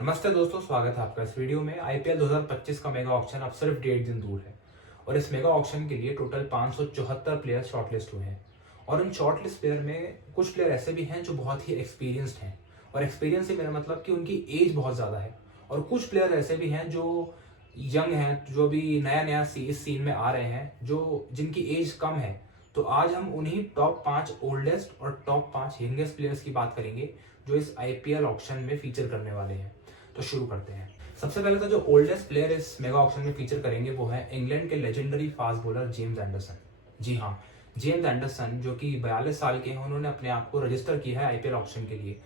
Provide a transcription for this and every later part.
नमस्ते दोस्तों, स्वागत है आपका इस वीडियो में। आईपीएल 2025 का मेगा ऑक्शन अब सिर्फ 1.5 दिन दूर है और इस मेगा ऑक्शन के लिए टोटल 574 प्लेयर शॉर्टलिस्ट हुए हैं। और उन शॉर्टलिस्ट प्लेयर में कुछ प्लेयर ऐसे भी हैं जो बहुत ही एक्सपीरियंस्ड हैं, और एक्सपीरियंस से मेरा मतलब कि उनकी एज बहुत ज़्यादा है। और कुछ प्लेयर ऐसे भी हैं जो यंग हैं, जो भी नया नया इस सीन में आ रहे हैं, जो जिनकी एज कम है। तो आज हम उन्हीं टॉप 5 ओल्डेस्ट और टॉप 5 यंगेस्ट प्लेयर्स की बात करेंगे जो इस आईपीएल ऑक्शन में फीचर करने वाले हैं। तो शुरू करते हैं। सबसे पहले तो जो ओल्डेस्ट प्लेयर इस मेगा ऑक्शन में फीचर करेंगे वो है इंग्लैंड के legendary fast bowler James Anderson. जी हाँ, जेम्स एंडरसन जो कि 42 साल के हैं, उन्होंने अपने आप को रजिस्टर किया है आईपीएल ऑक्शन के लिए।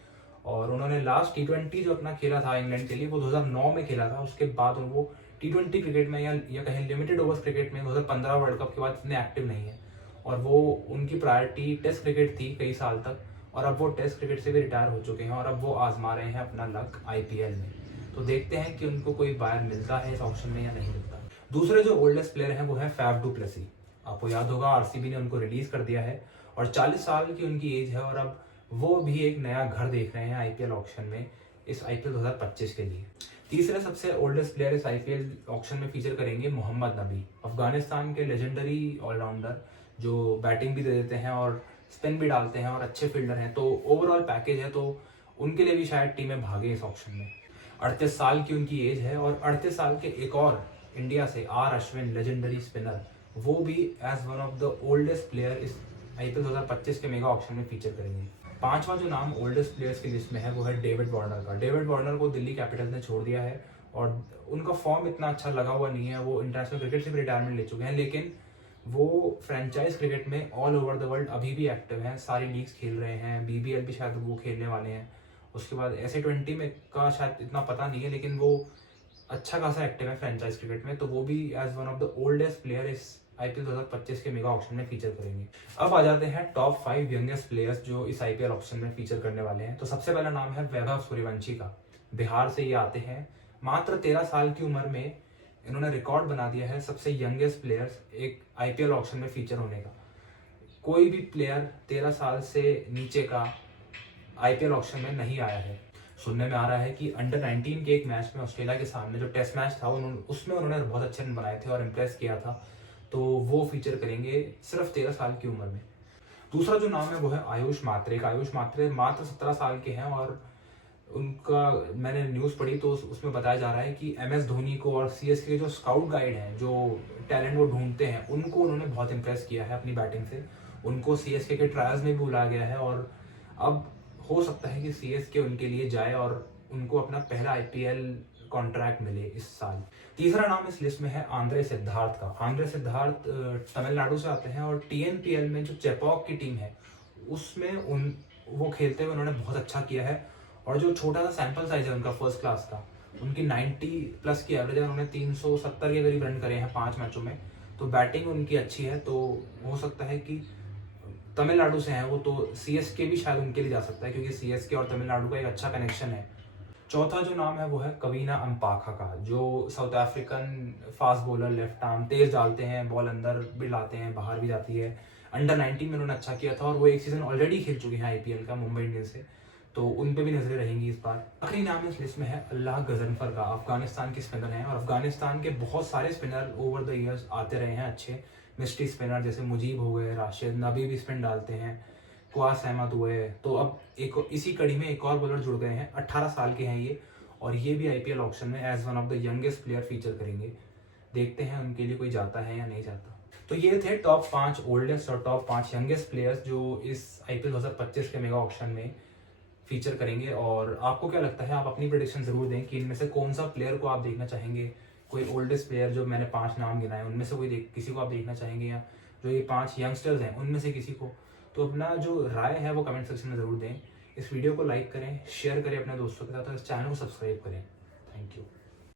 और उन्होंने लास्ट टी20 जो अपना खेला था इंग्लैंड के लिए वो 2009 में खेला था। उसके बाद वो टी20 क्रिकेट में या कहीं लिमिटेड ओवर्स क्रिकेट में 2015 वर्ल्ड कप के बाद इतने एक्टिव नहीं है। और वो उनकी प्रायोरिटी टेस्ट क्रिकेट थी कई साल तक, और अब वो टेस्ट क्रिकेट से भी रिटायर हो चुके हैं और अब वो आजमा रहे हैं अपना लक आईपीएल में। तो देखते हैं कि उनको कोई बायर मिलता है इस ऑक्शन में या नहीं मिलता। दूसरे जो ओल्डेस्ट प्लेयर हैं वो है फैफ डू प्लेसी। आपको याद होगा आरसीबी ने उनको रिलीज कर दिया है और 40 साल की उनकी एज है, और अब वो भी एक नया घर देख रहे हैं आईपीएल ऑक्शन में इस आईपीएल 2025 के लिए। तीसरे सबसे ओल्डेस्ट प्लेयर इस आईपीएल ऑक्शन में फीचर करेंगे मोहम्मद नबी, अफगानिस्तान के लेजेंडरी ऑलराउंडर जो बैटिंग भी दे देते हैं और स्पिन भी डालते हैं और अच्छे फील्डर हैं। तो ओवरऑल पैकेज है, तो उनके लिए भी शायद टीमें भागे इस ऑक्शन में। 38 साल की उनकी एज है, और 38 साल के एक और इंडिया से आर अश्विन, लेजेंडरी स्पिनर, वो भी as one of the oldest player इस आईपीएल 2025 के मेगा ऑक्शन में फीचर करेंगे। पांचवा जो नाम ओल्डेस्ट प्लेयर्स की लिस्ट में है वो है डेविड वार्नर का। डेविड वार्नर को दिल्ली कैपिटल्स ने छोड़ दिया है और उनका फॉर्म इतना अच्छा लगा हुआ नहीं है। वो इंटरनेशनल क्रिकेट से भी रिटायरमेंट ले चुके हैं, लेकिन वो फ्रेंचाइज क्रिकेट में ऑल ओवर द वर्ल्ड अभी भी एक्टिव हैं, सारी लीग्स खेल रहे हैं। बीबीएल भी शायद वो खेलने वाले हैं। उसके बाद ऐसे 20 में का शायद इतना पता नहीं है, लेकिन वो अच्छा खासा एक्टिव है फ्रेंचाइज क्रिकेट में। तो वो भी as one of the oldest player इस आईपीएल 2025 के मेगा ऑक्शन में फीचर करेंगे। अब आ जाते हैं टॉप 5 यंगेस्ट प्लेयर्स जो इस आईपीएल ऑक्शन में फीचर करने वाले हैं। तो सबसे पहला नाम है वैभव सूर्यवंशी का। बिहार से ये आते हैं। मात्र 13 साल की उम्र में इन्होंने रिकॉर्ड बना दिया है सबसे यंगेस्ट प्लेयर्स एक आईपीएल ऑक्शन में फीचर होने का। कोई भी प्लेयर 13 साल से नीचे का आईपीएल ऑक्शन में नहीं आया है। सुनने में आ रहा है कि अंडर 19 के एक मैच में ऑस्ट्रेलिया के सामने जो टेस्ट मैच था उसमें उन्होंने बहुत अच्छे रन बनाए थे और इम्प्रेस किया था। तो वो फीचर करेंगे सिर्फ 13 साल की उम्र में। दूसरा जो नाम है वो है आयुष मात्रे का। आयुष मात्रे मात्र 17 साल के हैं, और उनका मैंने न्यूज़ पढ़ी तो उसमें बताया जा रहा है कि एमएस धोनी को और सीएसके के जो स्काउट गाइड हैं, जो टैलेंट वो ढूंढते हैं, उनको उन्होंने बहुत इंप्रेस किया है अपनी बैटिंग से। उनको सीएसके के ट्रायल्स में भी बुलाया गया है, और अब हो सकता है कि सीएसके उनके लिए जाए और उनको अपना पहला आईपीएल कॉन्ट्रैक्ट मिले इस साल। तीसरा नाम इस लिस्ट में है आंद्रे सिद्धार्थ का। आंद्रे सिद्धार्थ तमिलनाडु से आते हैं, और टीएनपीएल में जो चेपॉक की टीम है उसमें वो खेलते हुए उन्होंने बहुत अच्छा किया है। और जो छोटा सा सैंपल साइज है उनका फर्स्ट क्लास का, उनकी 90 प्लस की एवरेज है, उन्होंने 370 के करीब रन करे हैं 5 मैचों में। तो बैटिंग उनकी अच्छी है, तो हो सकता है कि तमिलनाडु से हैं वो, तो सीएसके भी शायद उनके लिए जा सकता है, क्योंकि सीएसके और तमिलनाडु का एक अच्छा कनेक्शन है। चौथा जो नाम है वो है कवीना अम्पाखा का, जो South African fast bowler, left arm तेज डालते हैं, बॉल अंदर भी लाते हैं, बाहर भी जाती है। अंडर 19 में उन्होंने अच्छा किया था, और वो एक सीजन ऑलरेडी खेल चुके हैं आईपीएल का मुंबई इंडियंस से, तो उन पे भी नजरें रहेंगी इस बार। आखिरी नाम इस लिस्ट में है अल्लाह गजनफर का। अफगानिस्तान के स्पिनर हैं, और अफगानिस्तान के बहुत सारे स्पिनर ओवर द ईयर्स आते रहे हैं अच्छे मिस्ट्री स्पिनर, जैसे मुजीब हो गए, राशिद नबी भी स्पिन डालते हैं, क्वास अहमद हुए। तो अब एक इसी कड़ी में एक और बॉलर जुड़ गए हैं। 18 साल के हैं ये, और ये भी आईपीएल ऑक्शन में as one of the youngest player feature करेंगे। देखते हैं उनके लिए कोई जाता है या नहीं जाता। तो ये थे टॉप 5 ओल्डेस्ट और टॉप 5 यंगेस्ट प्लेयर्स जो इस आईपीएल 2025 के मेगा ऑक्शन में फीचर करेंगे। और आपको क्या लगता है, आप अपनी प्रेडिक्शन जरूर दें कि इनमें से कौन सा प्लेयर को आप देखना चाहेंगे। कोई ओल्डेस्ट प्लेयर जो मैंने 5 नाम गिनाए उनमें से किसी को आप देखना चाहेंगे, या जो ये 5 यंगस्टर्स हैं उनमें से किसी को। तो अपना जो राय है वो कमेंट सेक्शन में ज़रूर दें। इस वीडियो को लाइक करें, शेयर करें अपने दोस्तों के साथ, और इस चैनल को सब्सक्राइब करें। Thank you.